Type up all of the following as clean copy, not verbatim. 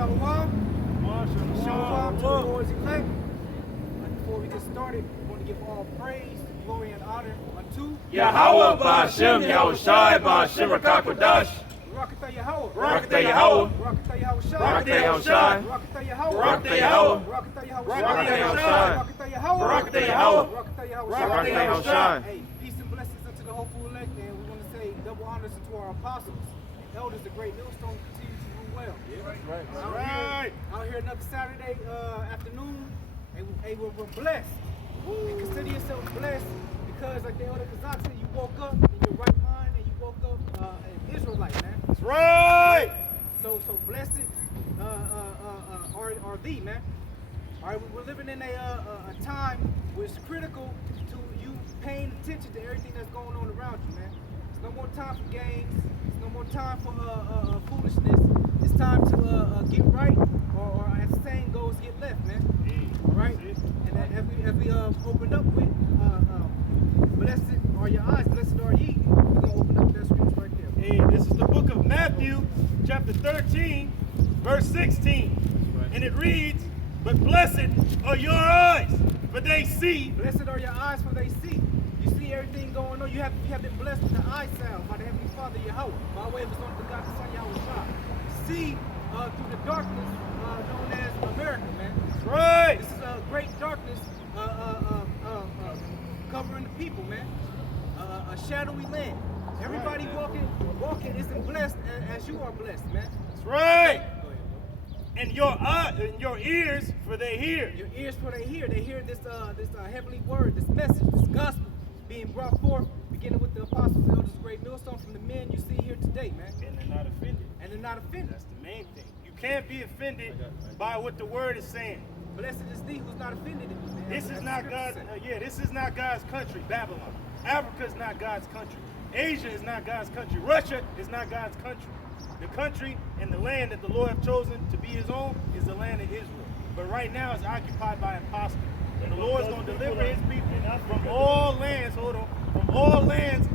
Shalom. Shalom to the Lord's elect. Before we get started, we want to give all praise, glory, and honor unto Yahweh Ba'Shem Yahushai Ba'Shem Rakakwadash. Rakatha Yahweh. Rakatha Yahweh. Rakatha Yahushai. Rakatha Yahushai. Rakatha Yahweh. Rakatha Yahweh. Rakatha Yahushai. Rakatha Yahushai. Rakatha Yahweh. Rakatha Yahweh. Rakatha Yahweh. Rakatha Yahushai. Hey, peace and blessings unto the hopeful elect, and we want to say double honors unto our apostles, elders, the great millstone, continue to rule well. Out here another Saturday afternoon, and we're blessed. And consider yourself blessed because, like the elder Kazak said, you woke up in your right mind and you woke up an Israelite, man. That's right. So blessed are thee, man. All right, we're living in a time where it's critical to you paying attention to everything that's going on around you, man. There's no more time for games. There's no more time for foolishness. It's time to get right, or as the saying goes, get left, man. All right? And as we opened up with, blessed are your eyes, blessed are ye, we're going to open up that scripture right there. Hey, this is the book of Matthew, chapter 13, verse 16. And it reads, "But blessed are your eyes, for they see." Blessed are your eyes, for they see. You see everything going on. You have been blessed with the eye sound by the Heavenly Father Yahweh, by way of His only begotten Son Yahushua. See through the darkness known as America, man. That's right. This is a great darkness covering the people, man. A shadowy land. Everybody walking isn't blessed as you are blessed, man. That's right. Go ahead. And your eyes and your ears, for they hear. Your ears, for they hear. They hear this heavenly word, this message, this gospel being brought forth, beginning with the apostles, elders, great millstone, from the men you see here today, man. And they're not offended. And they're not offended. That's the main thing. You can't be offended by what the word is saying. Blessed is thee who's not offended in you, man. This is not God's. This is not God's country. Babylon. Africa is not God's country. Asia is not God's country. Russia is not God's country. The country and the land that the Lord have chosen to be His own is the land of Israel. But right now it's occupied by impostors. And the Lord is going to deliver His people from all lands. Hold on, from all lands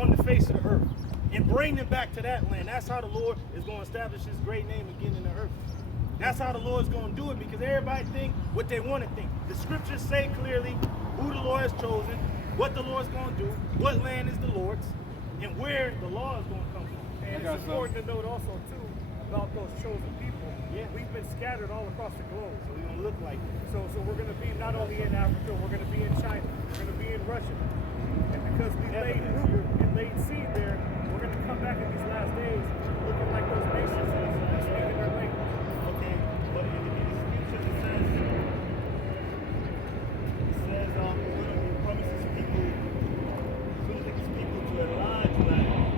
on the face of the earth, and bring them back to that land. That's how the Lord is going to establish His great name again in the earth. That's how the Lord is going to do it, because everybody think what they want to think. The scriptures say clearly who the Lord has chosen, what the Lord's going to do, what land is the Lord's, and where the law is going to come from. And it's important to note also, too, about those chosen people. Yeah. We've been scattered all across the globe. So we're going to look like this. So we're going to be not only in Africa, we're going to be in China, we're going to be in Russia. And because we laid root and laid seed there, we're going to come back in these last days looking like those nations and speaking their language. Okay, but in the scripture it says, he promises people, he's going to take his people to a large land.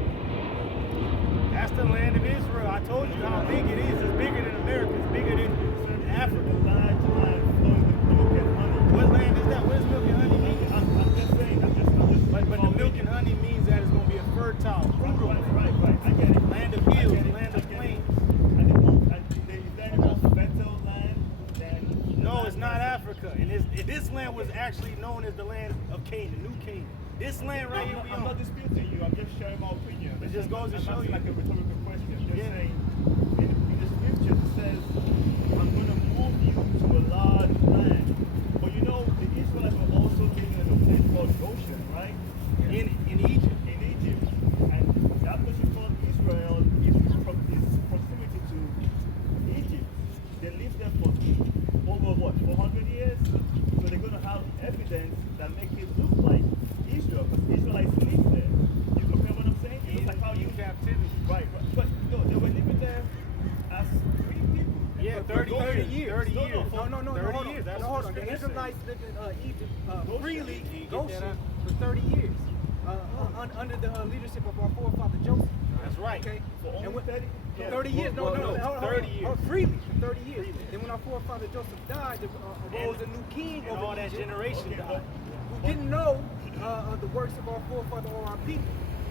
That's the land of Israel. I told you how big it is. It's bigger than America. It's bigger than Africa. A large land flowing with milk and honey. What land is that? What does milk and honey mean? I'm just saying, But the milk and honey means that it's going to be a fertile, fruitful land. Right. I get it. Land of hills, land of plains. And is there any more fertile land than... No, it's not Africa. And this land was actually known as the land of Canaan, New Canaan. This land right here we I'm not own. disputing you. I'm just sharing my opinion. It just goes to show you. Like a rhetorical question. Just Yeah. saying, in the scripture it says, I'm going to move you to a large land. But you know, the Israelites were also living in a place called Goshen, right? In Egypt. In Egypt. And that place called Israel is proximity to Egypt. They lived there for over what, 400 years? So they're going to have evidence that makes it look like Israel, because Israelites live there. You compare what I'm saying? It looks like how you... captivity. Right. But no, they were living there as free people. Yeah, For 30 years. 30 No, years. No, 30 hold on. years. That's No, what hold on. the The scripture Israelites lived in Egypt Goshen. freely, Can you get Goshen, that for 30 years. Under the leadership of our forefather Joseph. That's right. Okay? For only And when, 30? for Yeah. 30 years. No, Well, hold on, 30 years. freely, for 30 years. Then when our forefather Joseph died, there arose a new king And over all that Egypt, generation Okay, died. who didn't know the works of our forefather or our people.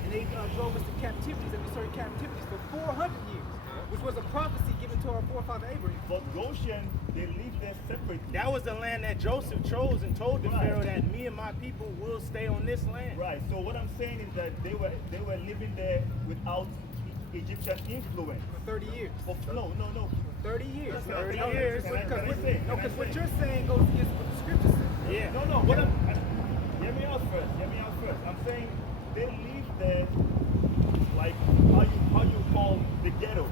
And they drove us to captivities, and we served captivities for 400 years, which was a prophecy given to our forefather Abraham. But Goshen, they lived there separately. That was the land that Joseph chose and told the Right. Pharaoh that me and my people will stay on this land. Right. So what I'm saying is that they were living there without Egyptian influence. For 30 years. No. 30 years. That's 30 not- years. can I- Because can I what, say? no, Can I 'cause what say? you're saying goes against what the scripture says. Yeah. No, what hear me out first. Hear me out first. I'm saying they lived there like how you call the ghettos.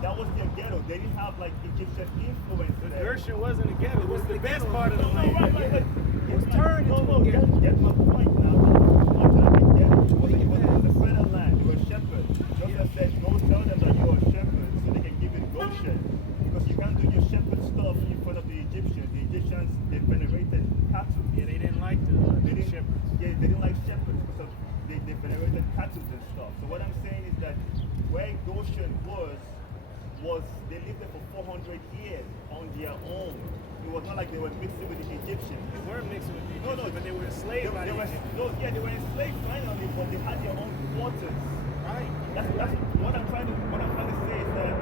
That was their ghetto. They didn't have like Egyptian influence But there. Gershon wasn't a ghetto. It was the best ghetto. part of the No, land. right. It was turned into a ghetto. Get my point now. What kind of ghetto? It was a better land. You were shepherds. Joseph said, go tell them that you are shepherds so they can give you Goshen. Because you can't do your shepherd stuff in front of the Egyptians. The Egyptians, they venerated cattle. Yeah, they didn't like the shepherds. Yeah, they didn't like shepherds because they venerated cattle and stuff. So what I'm saying is that where Goshen was they lived there for 400 years on their own. It was not like they were mixing with the Egyptians. They weren't mixing with the No, Egyptians, but they were enslaved by they the were, Egyptians. they were enslaved finally, but they had their own quarters. Right. That's what I'm trying to say is that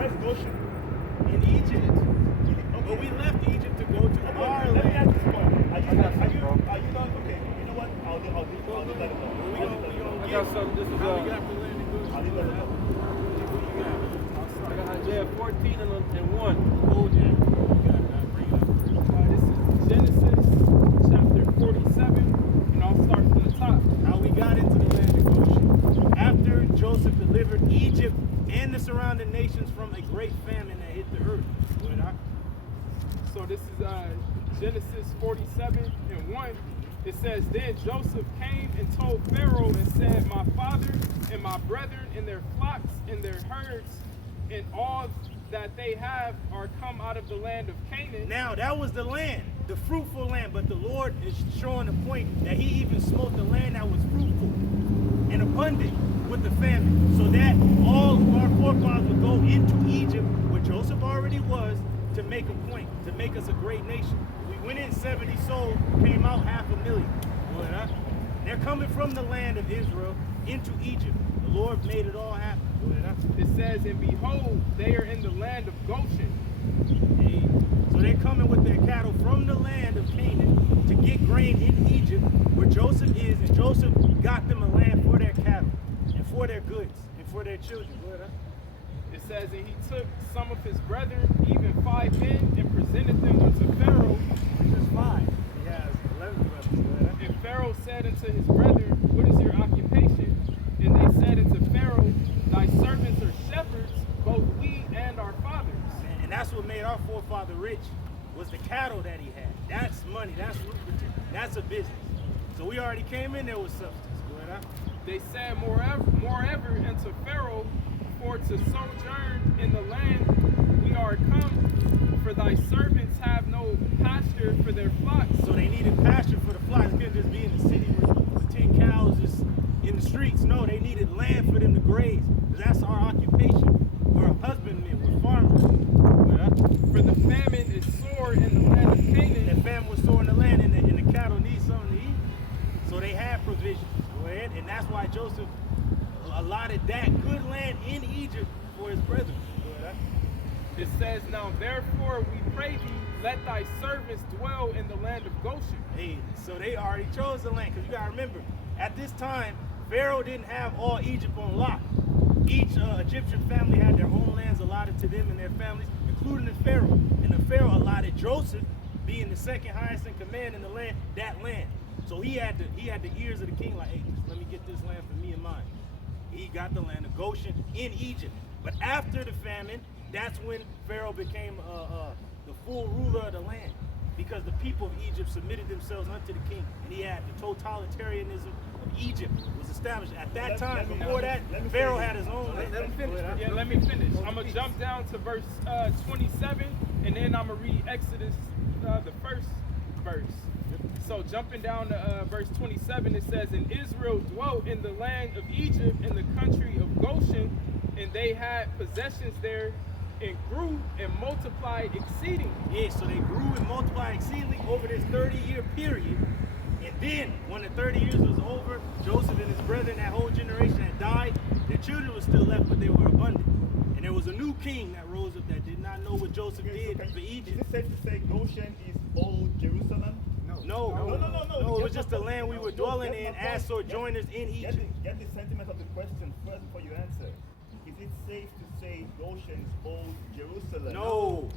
where's Goshen? In Egypt. Okay. But we left Egypt to go to our Let me ask land. this one. Are you not okay? You know what? I'll do that alone. We gonna I get got something. This is how we got from land to go to. I'll leave that alone. I got Isaiah 14 and 1. Hold that. You got that. Bring it up. This is Genesis chapter 47, and I'll start from the top. How we got into the land of Goshen. After Joseph delivered Egypt and the surrounding nations from a great famine that hit the earth. Good, huh? So this is Genesis 47 and 1. It says, Then Joseph came and told Pharaoh and said, My father and my brethren and their flocks and their herds and all that they have are come out of the land of Canaan. Now that was the land, the fruitful land, but the Lord is showing the point that he even smote the land that was fruitful and abundant with the famine, so that all of our forefathers would go into Egypt, where Joseph already was, to make a point, to make us a great nation. We went in 70 souls, came out 500,000. Good, huh? They're coming from the land of Israel into Egypt. The Lord made it all happen. Good, huh? It says, And behold, they are in the land of Goshen. Hey, so they're coming with their cattle from the land of Canaan to get grain in Egypt, where Joseph is, and Joseph got them a land for their cattle and for their goods and for their children. Good, huh? It says, And he took some of his brethren, even 5 men, and presented them unto Pharaoh. Just 5. He has 11 brothers. Good, huh? And Pharaoh said unto his brethren, What is your occupation? And they said unto Pharaoh, Thy servants are shepherds, both we and our fathers. And that's what made our forefather rich, was the cattle that he had. That's money. That's lucrative. That's a business. So we already came in there with substance. Good, huh? They said, Moreover unto Pharaoh, for to sojourn in the land we are come, for thy servants have no pasture for their flocks. So they needed pasture for the flocks. They couldn't just be in the city with 10 cows just in the streets. No, they needed land for them to graze. Because that's our occupation. We're husbandmen. We're farmers. Good, huh? For the famine is sore in the land of Canaan. The famine was sore in the land, and the cattle need something to eat. So they had provisions. Go ahead. And that's why Joseph allotted that good land in Egypt for his brethren. Go ahead, huh? It says, Now therefore we pray thee, let thy servants dwell in the land of Goshen. Hey, so they already chose the land. Because you got to remember, at this time, Pharaoh didn't have all Egypt on lock. Each Egyptian family had their own lands allotted to them and their families, including the Pharaoh. And the Pharaoh allotted Joseph, being the second highest in command in the land, that land. So he had the ears of the king, like, hey, just let me get this land for me and mine. He got the land of Goshen in Egypt. But after the famine, that's when Pharaoh became the full ruler of the land, because the people of Egypt submitted themselves unto the king, and he had the totalitarianism of Egypt was established at that time. Before that, Pharaoh had his own land. Let me finish. Yeah, let me finish. I'm going to jump down to verse 27, and then I'm going to read Exodus, the first verse. So jumping down to verse 27, it says, And Israel dwelt in the land of Egypt in the country of Goshen, and they had possessions there, and grew and multiplied exceedingly. Yeah, so they grew and multiplied exceedingly over this 30-year period. And then, when the 30 years was over, Joseph and his brethren, that whole generation had died. Their children were still left, but they were abundant. And there was a new king that rose up that did not know what Joseph did for Is Egypt. it safe to say Goshen is old Jerusalem? No, No, it was just the land we were dwelling in as sojourners in Egypt. Get the sentiment of the question first before you answer. Is it safe to say Goshen is old Jerusalem? No.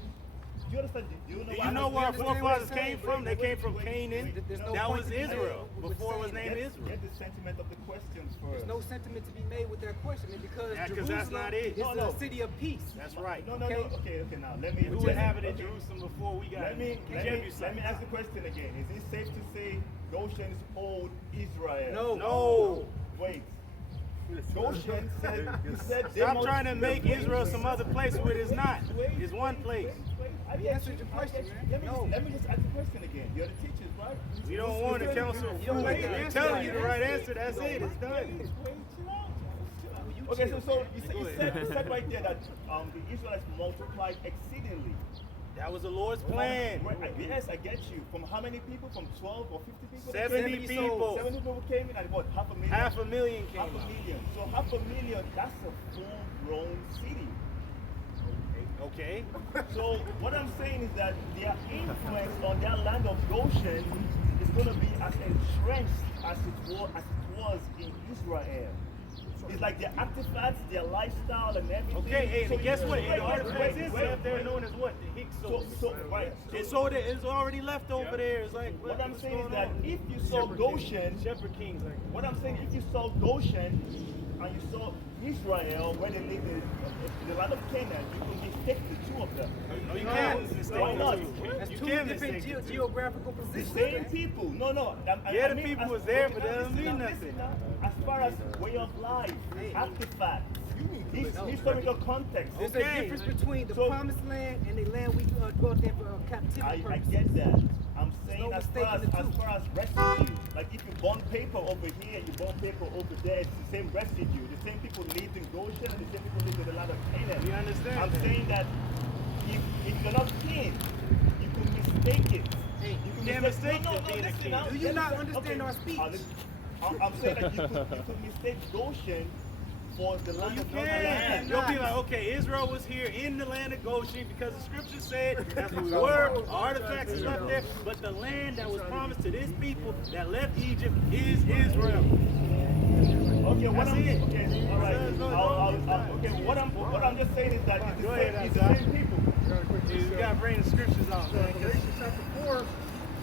Do you understand? Do you know Do what you know where our understand what forefathers you're saying, came from? They came from wait, Canaan. wait. There's no That point was to be made Israel with before it was saying named Get, Israel. get the sentiment of the questions There's first. no sentiment to be made with that question, and because Yeah, 'cause Jerusalem that's not it. is No, a no. city of peace. That's right. No, Okay. okay, now let me. Who inhabited Jerusalem before we got Let me Jebusites? ask the question again. Is it safe to say Goshen is old Israel? No. No. Wait. Goshen said you said they Stop must- trying to make Israel some other place where it's not. It's one place. I You get answered your question, man. Let me just ask the question again. You're the teachers, right? We don't want to counsel. You don't like the We're answer, telling you right? the right answer. That's it. It's done. Okay, so you said right there that the Israelites multiplied exceedingly. That was the Lord's plan. Yes, I get you. From how many people? From 12 or 50 people? 70 people. 70 people came in and what? Half a million? Half a million Half came a out. million. So half a million, that's a full-grown city. Okay. So what I'm saying is that their influence on their land of Goshen is going to be as entrenched as it was in Israel. It's like their artifacts, their lifestyle, and everything. Okay, hey, So and guess what? wait, The artifacts is wait, left there wait. known as what? The Hyksos. Right. It's so that it's already left over there. It's like What I'm what's saying is going that on? if you saw Goshen, Shepherd Kings. Like, what I'm saying, if you saw Goshen and you saw Israel, where they lived in the land of Canaan, you can mistake the two of them. no, you can't mistake Why the not? two. That's You two can't different mistake the two. geographical The positions. same man. people. No. Yeah, the people was there, but that doesn't mean listen nothing. now. As far as way of life, artifacts, historical context. There's Okay. a difference between the So- promised land and the land we dwelt there for captivity I purposes. get that. I'm saying no as mistake far in as, the as two. far as residue, like if you burn paper over here, you burn paper over there, it's the same residue. The same people lived in Goshen and the same people lived in the land of Canaan. We understand I'm that. saying that if you're not keen, you can mistake it. Hey, You you can't mistake no, it being a listen king. now. Do you Let me not say- understand our speech? I'm saying that you could mistake Goshen for the land You of Northern can't. land. You'll be like, okay, Israel was here in the land of Goshen because the scripture said that's where we were. Artifacts is left there. But the land that was promised to this people that left Egypt is Israel. Okay, what That's I'm it. okay, all right. Okay, what I'm just saying is that it's the Go same, ahead, it's the Azai. same people. You gotta bring the scriptures out, man. 'cause Galatians chapter 4,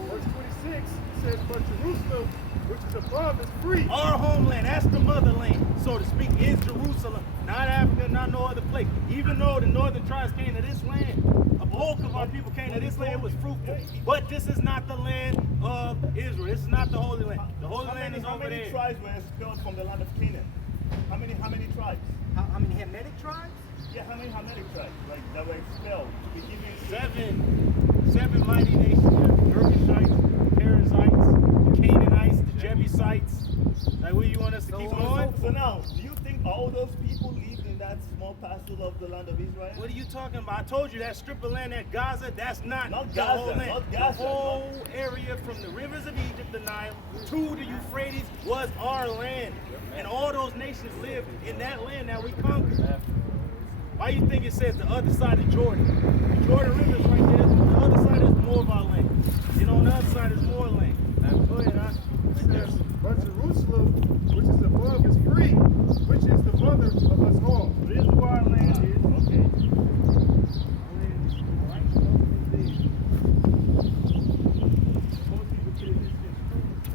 verse 26 says, "But Jerusalem, which is above, is free." our homeland, that's the motherland, so to speak, is Jerusalem, not Africa, not no other place. Even though the northern tribes came to this land, a bulk of our people came to this land, it was fruitful. But this is not the land of Israel. This is not the Holy Land. The Holy Land is How over many there. tribes were expelled from the land of Canaan? How many tribes? How many Hamitic tribes? Yeah, how many Hamitic tribes that were expelled to be given? Seven mighty nations. The Girgashites, the Perizzites, the Canaanites, the Jebusites. Like, where you want us to keep going? So now, do you think all those people lived in that small parcel of the land of Israel? What are you talking about? I told you that strip of land at Gaza, that's not Not the Gaza, whole land. not Gaza, The whole area from the rivers of Egypt, the Nile, to the Euphrates was our land. And all those nations lived in that land that we conquered. Why you think it says the other side of Jordan? The Jordan River is right there. The other side is more of our land. And on the other side is more land. Go ahead, huh? It says, "But Jerusalem, which is above, is free, which is the mother of us all." This is where our land is. Okay.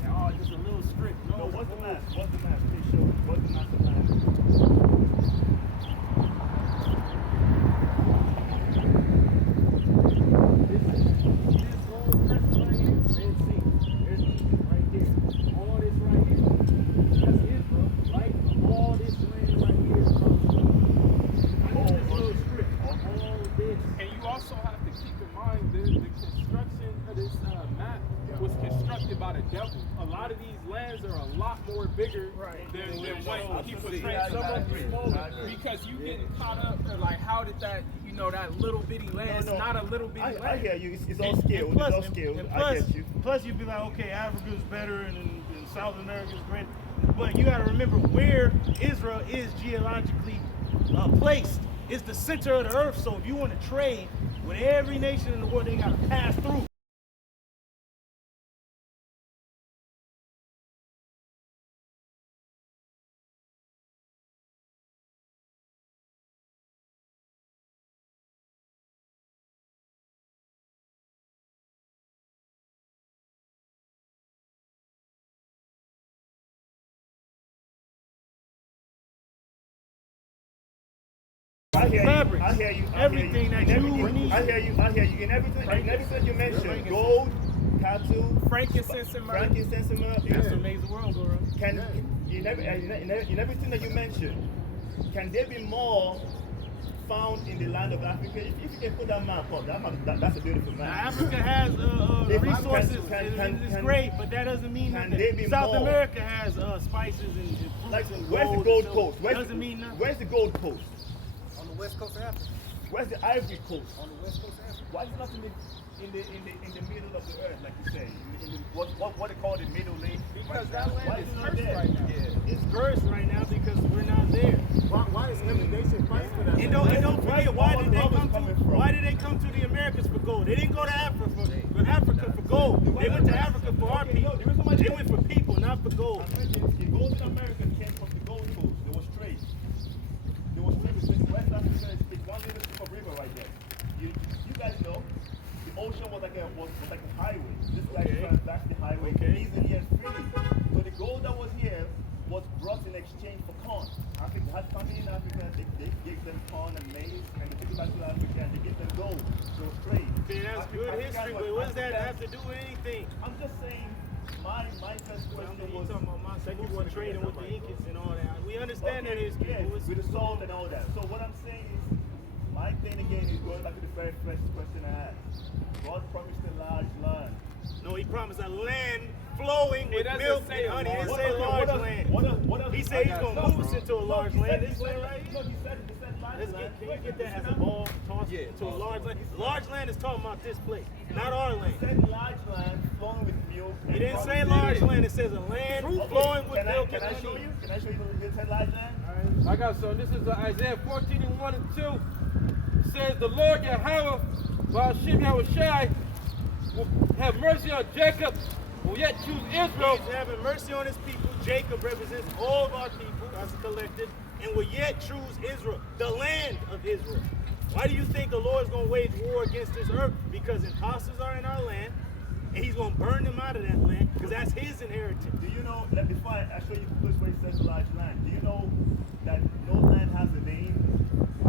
Oh, just a little strip. No, what's the math? Please show. What's the math of land? This whole crescent right here, Red Sea. There's Egypt right there. All this right here, that's Israel, right? All this land right here is this little strip. All this. And you also have to keep in mind the construction of this map was constructed by the devil. A lot of these lands are a lot more bigger than what people Yeah, Some I of them agree. smaller. I agree. Because you getting caught up in like, how did that, that little bitty land, it's No, not a little bitty land. I hear you. It's all And scaled. plus- It's all scaled. and I plus- get you. Plus, you'd be like, okay, Africa's better and South America's great. But you got to remember where Israel is geologically placed. It's the center of the earth. So if you want to trade with every nation in the world, they got to pass through. I hear fabrics, you. I hear you. everything that you need. I hear you. In everything you mentioned, gold, cattle, Frankincense and myrrh. frankincense and myrrh. That's what makes the world go around. In everything that you mentioned, can there be more found in the land of Africa? If you can put that map up, that's a beautiful Now, map. Africa has resources, and it's great, but that doesn't mean can nothing. they be South more? America has spices and fruits Like, and where's the gold Gold and Coast? silver. Doesn't mean nothing. Where's the Gold Coast? On the west coast of Africa. Where's the Ivory Coast? On the west coast of Africa. Why is it not in the middle of the earth, like you say? What they call the Middle East? Because that Why land is is it not cursed there? right now. Yeah. It's cursed right now because we're not there. Why is every nation fighting for that? And don't forget, why did they from? come to the Americas for gold? They didn't go to Africa for gold. They went to Africa for our people. They went for people, not for gold. The gold in America came from the Gold Coast. There was trade. Between West Africa and it's one little strip of river right there. You guys know the ocean was like a highway. This guy transacted the highway easily and freely. So the gold that was here was brought in exchange for corn. Africa had family in Africa. They gave them corn and maize, and they took it back to Africa and they gave them gold. So it was trade. Okay, that's good history, but what does that have to do with anything? I'm just saying. My first question You was talking about my second one trading with the Incas and all that. We understand that history. yeah, but with the salt and all that. So what I'm saying is, my thing again is going back to the very first question I asked. God promised a large land. no, he promised a land flowing with doesn't milk say and honey. He didn't What say else- large what else- land. what else- He said he's going to move us into a large land. This said, land right here. No, he said large Let's land. can you get that as a ball tossed to a large land? Large land is talking about this place, not our land. He said large land flowing with milk. He didn't say large land. It says a land flowing with milk Can and I show honey. you? Can I show you the said large land? I got so this is Isaiah 14 and 1 and 2. It says the Lord Yahweh, Ba'ashim Yahushai, will have mercy on Jacob, will yet choose Israel. He's having mercy on his people. Jacob represents all of our people as a collective, and will yet choose Israel, the land of Israel. Why do you think the Lord is going to wage war against this earth? Because imposters are in our land, and he's going to burn them out of that land, because that's his inheritance. Do you know, before I show you the place where it says large land, do you know that no land has a name?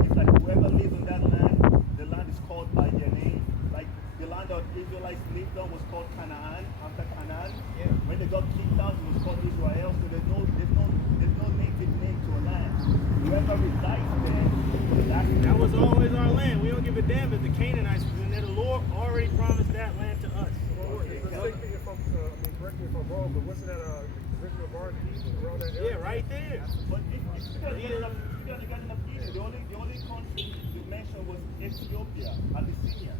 It's like whoever lives on that land, the land is called by their name. Like the land that Israelites lived on was called Canaan, after Canaan. Yeah. When they got kicked out, it was called Israel. So there's no native name to a land. Whoever resides there, That was always our land. We don't give a damn if the Canaanites was in there. The Lord already promised that land to us. Correct me if I'm wrong, but wasn't that original Garden of Eden around that area? Yeah, right there. But if you got enough Eden, the only country you mentioned was Ethiopia, Abyssinia.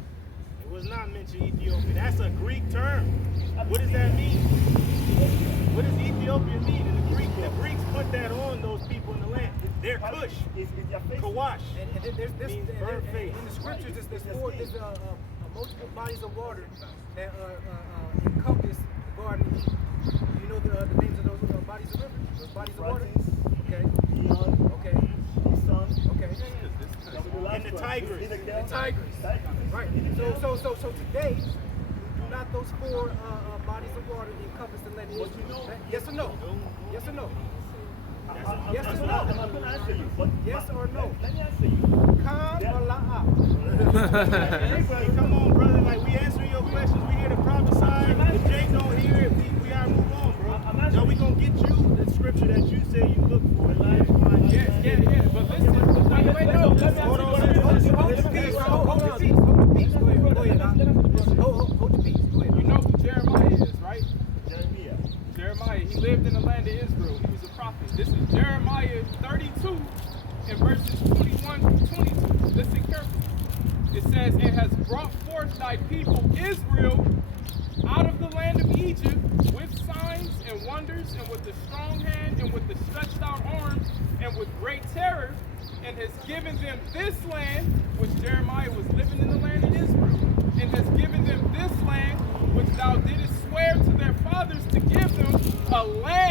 It was not mentioned Ethiopia. That's a Greek term. What does that mean? What does Ethiopia mean in the Greek? The Greeks put that on those people in the land. They're Cush, Is their face? Kawash. And there's this Means burnt face. in the scriptures. There's multiple bodies of water that encompass the Garden of Eden. You know the names of those bodies of river, those bodies of water. Okay. Eon, Okay. Sun, Okay. And the Tigris. The Tigris. Right. So today, do not those four bodies of water encompass the land of But Israel? you know- Yes or no? Yes or no? Yes or or no? I'm not going to answer you. But Yes or no? Let me answer you. Khan Yeah. or la'a? Hey, come on, brother. Like, we answering your questions. We here to prophesy. If Jake don't hear it, we gotta move on, bro. Now we gonna get you the scripture that you say you look for. Yeah. But listen, wait, no. Hold on, Hold your peace. Hold your peace. Hold your peace. Go ahead. Go ahead. Hold your peace. Go ahead. You know who Jeremiah is, right? Jeremiah. Jeremiah, he lived in the land of Israel. He was a prophet. This is Jeremiah 32 and verses 21 to 22. Listen carefully. It says, "It has brought forth thy people Israel out of the land of Egypt with signs and wonders and with a strong hand and with the stretched out arm and with great terror, and has given them this land," which Jeremiah was living in the land of Israel, "and has given them this land which thou didst swear to their fathers to give them, a land